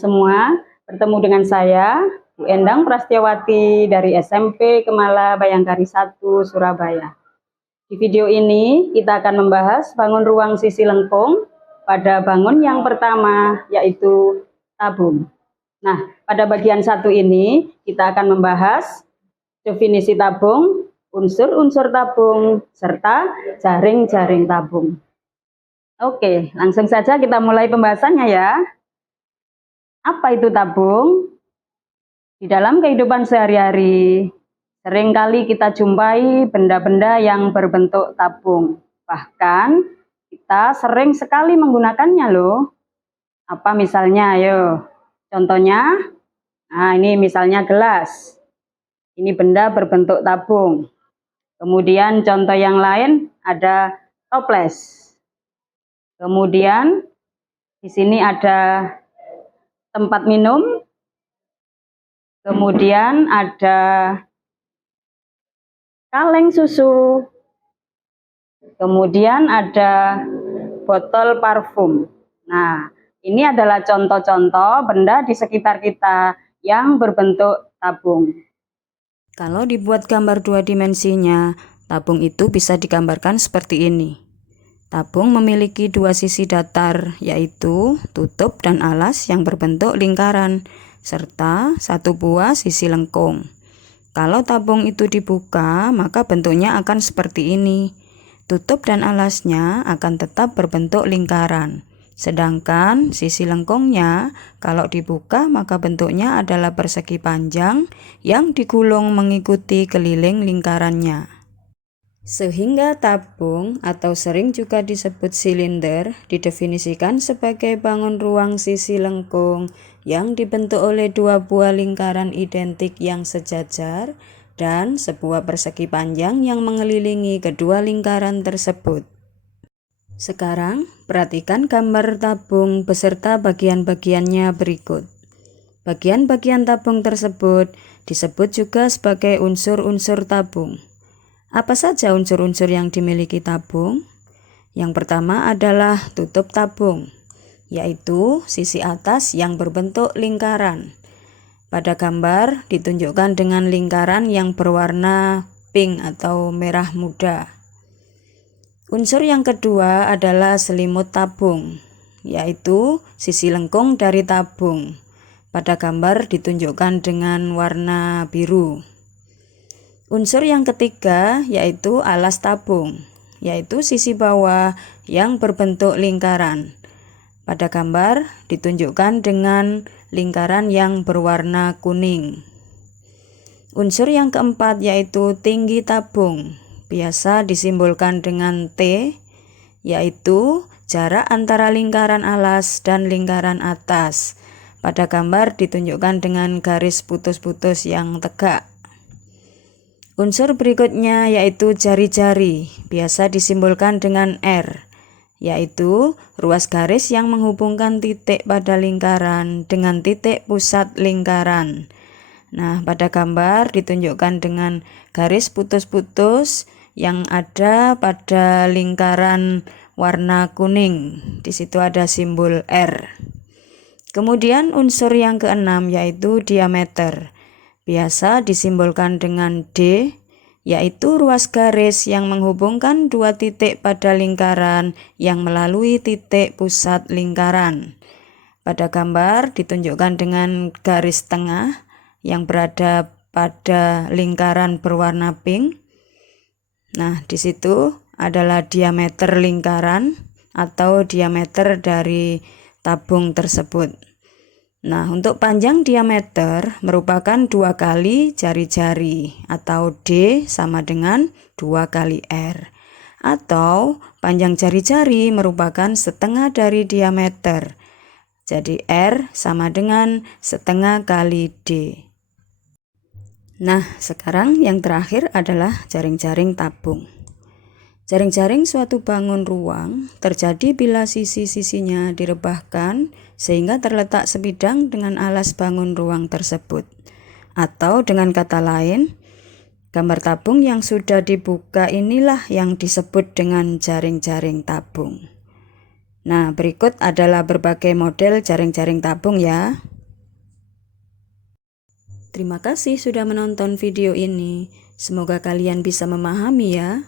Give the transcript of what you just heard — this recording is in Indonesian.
semua, bertemu dengan saya, Bu Endang Prastiawati dari SMP Kemala Bayangkari 1 Surabaya. Di video ini kita akan membahas bangun ruang sisi lengkung pada bangun yang pertama, yaitu tabung. Nah, pada bagian 1 ini kita akan membahas definisi tabung, unsur-unsur tabung, serta jaring-jaring tabung. Oke, langsung saja kita mulai pembahasannya ya. Apa itu tabung? Di dalam kehidupan sehari-hari, seringkali kita jumpai benda-benda yang berbentuk tabung. Bahkan, kita sering sekali menggunakannya loh. Apa misalnya? Ayo, contohnya, nah ini misalnya gelas. Ini benda berbentuk tabung. Kemudian contoh yang lain ada toples. Kemudian di sini ada tempat minum. Kemudian ada kaleng susu. Kemudian ada botol parfum. Nah, ini adalah contoh-contoh benda di sekitar kita yang berbentuk tabung. Kalau dibuat gambar 2 dimensinya, tabung itu bisa digambarkan seperti ini. Tabung memiliki 2 sisi datar, yaitu tutup dan alas yang berbentuk lingkaran, serta 1 buah sisi lengkung. Kalau tabung itu dibuka, maka bentuknya akan seperti ini. Tutup dan alasnya akan tetap berbentuk lingkaran. Sedangkan sisi lengkungnya, kalau dibuka maka bentuknya adalah persegi panjang yang digulung mengikuti keliling lingkarannya. Sehingga tabung atau sering juga disebut silinder didefinisikan sebagai bangun ruang sisi lengkung yang dibentuk oleh 2 buah lingkaran identik yang sejajar dan sebuah persegi panjang yang mengelilingi kedua lingkaran tersebut. Sekarang perhatikan gambar tabung beserta bagian-bagiannya berikut. Bagian-bagian tabung tersebut disebut juga sebagai unsur-unsur tabung. Apa saja unsur-unsur yang dimiliki tabung? Yang pertama adalah tutup tabung, yaitu sisi atas yang berbentuk lingkaran. Pada gambar ditunjukkan dengan lingkaran yang berwarna pink atau merah muda. Unsur yang kedua adalah selimut tabung, yaitu sisi lengkung dari tabung. Pada gambar ditunjukkan dengan warna biru. Unsur yang ketiga yaitu alas tabung, yaitu sisi bawah yang berbentuk lingkaran. Pada gambar ditunjukkan dengan lingkaran yang berwarna kuning. Unsur yang keempat yaitu tinggi tabung, biasa disimbolkan dengan T, yaitu jarak antara lingkaran alas dan lingkaran atas. Pada gambar ditunjukkan dengan garis putus-putus yang tegak. Unsur berikutnya yaitu jari-jari, biasa disimbolkan dengan R, yaitu ruas garis yang menghubungkan titik pada lingkaran dengan titik pusat lingkaran. Nah, pada gambar ditunjukkan dengan garis putus-putus yang ada pada lingkaran warna kuning. Di situ ada simbol R. Kemudian unsur yang keenam yaitu diameter. Biasa disimbolkan dengan D, yaitu ruas garis yang menghubungkan 2 titik pada lingkaran yang melalui titik pusat lingkaran. Pada gambar ditunjukkan dengan garis tengah yang berada pada lingkaran berwarna pink. Nah, di situ adalah diameter lingkaran atau diameter dari tabung tersebut. Nah, untuk panjang diameter merupakan 2 kali jari-jari atau D sama dengan 2 kali R. Atau panjang jari-jari merupakan setengah dari diameter. Jadi R sama dengan setengah kali D. Nah, sekarang yang terakhir adalah jaring-jaring tabung. Jaring-jaring suatu bangun ruang terjadi bila sisi-sisinya direbahkan sehingga terletak sebidang dengan alas bangun ruang tersebut. Atau dengan kata lain, gambar tabung yang sudah dibuka inilah yang disebut dengan jaring-jaring tabung. Nah, berikut adalah berbagai model jaring-jaring tabung ya. Terima kasih sudah menonton video ini. Semoga kalian bisa memahami ya.